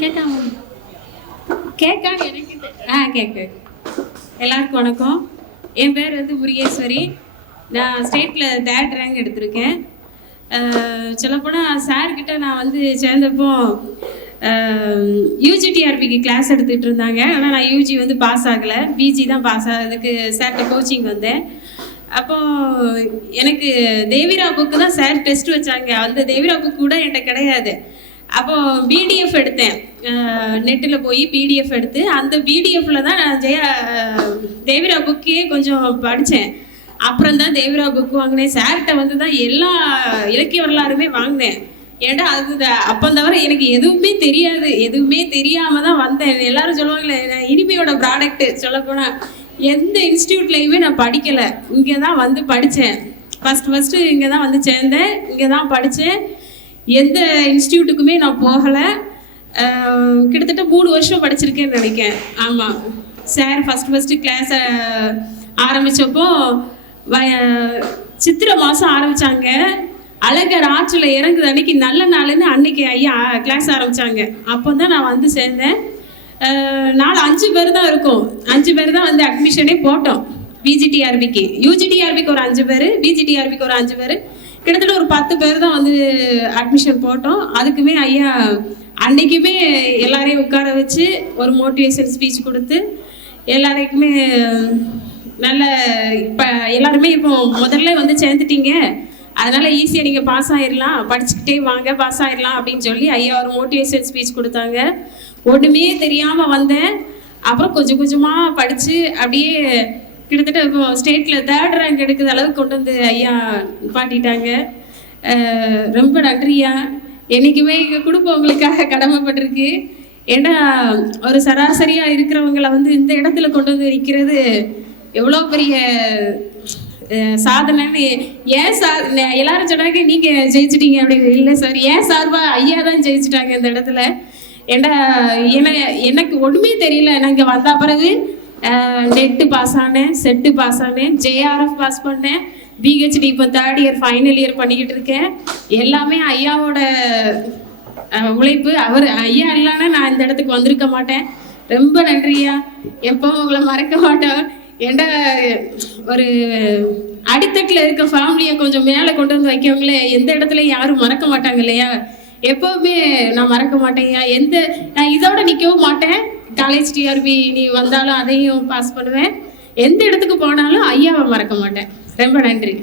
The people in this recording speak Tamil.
கேட்காம கேட்காம எனக்கு கேட்க. எல்லாருக்கும் வணக்கம். என் பேர் வந்து முருகேஸ்வரி. நான் ஸ்டேட்டில் 3rd ரேங்க் எடுத்திருக்கேன். சொல்லப்போனால் சார்கிட்ட நான் வந்து சேர்ந்தப்போ யூஜிடிஆர்பிக்கு கிளாஸ் எடுத்துகிட்டு இருந்தாங்க. ஆனால் நான் யூஜி வந்து பாஸ் ஆகலை, பிஜி தான் பாஸ் ஆகிறதுக்கு சார்கிட்ட கோச்சிங் வந்தேன். அப்போது எனக்கு தேவிரா புக்கு தான் சார் டெஸ்ட் வச்சாங்க. அந்த தேவிரா புக் கூட என்கிட்ட கிடையாது. அப்போது பிடிஎஃப் எடுத்தேன். நெட்டில் போய் பிடிஎஃப் எடுத்து அந்த பிடிஎஃப்பில் தான் நான் தேவிரா புக்கே கொஞ்சம் படித்தேன். அப்புறம் தான் தேவிரா புக் வாங்கினேன். சார்கிட்ட வந்து தான் எல்லா இலக்கிய வரலாறுமே வாங்கினேன். ஏன்டா அது அப்போ தவிர எனக்கு எதுவுமே தெரியாது. எதுவுமே தெரியாமல் தான் வந்தேன். எல்லாரும் சொல்லுவாங்களே, இனிமையோட ப்ராடக்ட்டு சொல்லப்போனால் எந்த இன்ஸ்டியூட்லேயுமே நான் படிக்கலை. இங்கே தான் வந்து படித்தேன். ஃபஸ்ட்டு இங்கே தான் வந்து சேர்ந்தேன். இங்கே தான் படித்தேன். எந்த இன்ஸ்டியூட்டுக்குமே நான் போகலை. கிட்டத்தட்ட 3 வருஷம் படிச்சிருக்கேன்னு நினைக்கிறேன். ஆமாம், சார் ஃபஸ்ட்டு கிளாஸை ஆரம்பித்தப்போ சித்திரை மாதம் ஆரம்பித்தாங்க. அழகர் ஆற்றில் இறங்குது அன்னைக்கு நல்ல நாளுன்னு அன்னைக்கு ஐயா கிளாஸ் ஆரம்பித்தாங்க. அப்போ தான் நான் வந்து சேர்ந்தேன். 5 பேர் தான் இருக்கும். 5 பேர் தான் வந்து அட்மிஷனே போட்டோம் பிஜிடிஆர்பிக்கு. யூஜிடிஆர்பிக்கு ஒரு 5 பேர், பிஜிடிஆர்பிக்கு ஒரு 5 பேர், கிட்டத்தட்ட ஒரு 10 பேர் தான் வந்து அட்மிஷன் போட்டோம். அதுக்குமே ஐயா அன்னைக்குமே எல்லாரையும் உட்கார வச்சு ஒரு மோட்டிவேஷன் ஸ்பீச் கொடுத்து எல்லாருக்குமே நல்ல இப்போ எல்லாருமே இப்போ முதல்ல வந்து சேர்ந்துட்டீங்க, அதனால் ஈஸியாக நீங்கள் பாஸ் ஆகிடலாம், படிச்சுக்கிட்டே வாங்க பாஸ் ஆகிடலாம் அப்படின்னு சொல்லி ஐயா ஒரு மோட்டிவேஷன் ஸ்பீச் கொடுத்தாங்க. ஒன்றுமே தெரியாமல் வந்தேன். அப்புறம் கொஞ்சம் கொஞ்சமாக படித்து அப்படியே கிட்டத்தட்ட இப்போ ஸ்டேட்டில் 3rd ரேங்க் எடுக்கிற அளவுக்கு கொண்டு வந்து ஐயா பாட்டிட்டாங்க. ரொம்ப நன்றியா. என்றைக்குமே எங்கள் குடும்பம் உங்களுக்காக கடமைப்பட்டிருக்கு. ஏன்னா ஒரு சராசரியாக இருக்கிறவங்கள வந்து இந்த இடத்துல கொண்டு வந்து நிற்கிறது எவ்வளோ பெரிய சாதனைன்னு. ஏன் சார் எல்லாரும் சொன்னாங்க நீங்கள் ஜெயிச்சிட்டீங்க அப்படின்னு. இல்லை சார், ஏன் சார்பாக ஐயா தான் ஜெயிச்சிட்டாங்க இந்த இடத்துல. ஏன்னா எனக்கு ஒன்றுமே தெரியல. நான் இங்கே வந்த பிறகு நெட்டு பாஸ் ஆனேன், செட்டு பாஸ் ஆனேன், ஜேஆர்எஃப் பாஸ் பண்ணேன், பிஹெச்டி இப்போ 3rd இயர் ஃபைனல் இயர் பண்ணிக்கிட்டு இருக்கேன். எல்லாமே ஐயாவோட உழைப்பு. ஐயா இல்லைன்னா நான் இந்த இடத்துக்கு வந்திருக்க மாட்டேன். ரொம்ப நன்றியா. எப்பவும் உங்களை மறக்க மாட்டேன். ஏன்டா ஒரு அடித்தட்டில் இருக்க ஃபேமிலியை கொஞ்சம் மேலே கொண்டு வந்து வைக்கவங்களே எந்த இடத்துல யாரும் மறக்க மாட்டாங்க இல்லையா? எப்போவுமே நான் மறக்க மாட்டேங்க. நான் இதோட நிற்கவும் மாட்டேன். காலேஜ் டிஆர்பி நீ வந்தாலும் அதையும் பாஸ் பண்ணுவேன். எந்த இடத்துக்கு போனாலும் ஐயாவை மறக்க மாட்டேன். ரொம்ப நன்றி.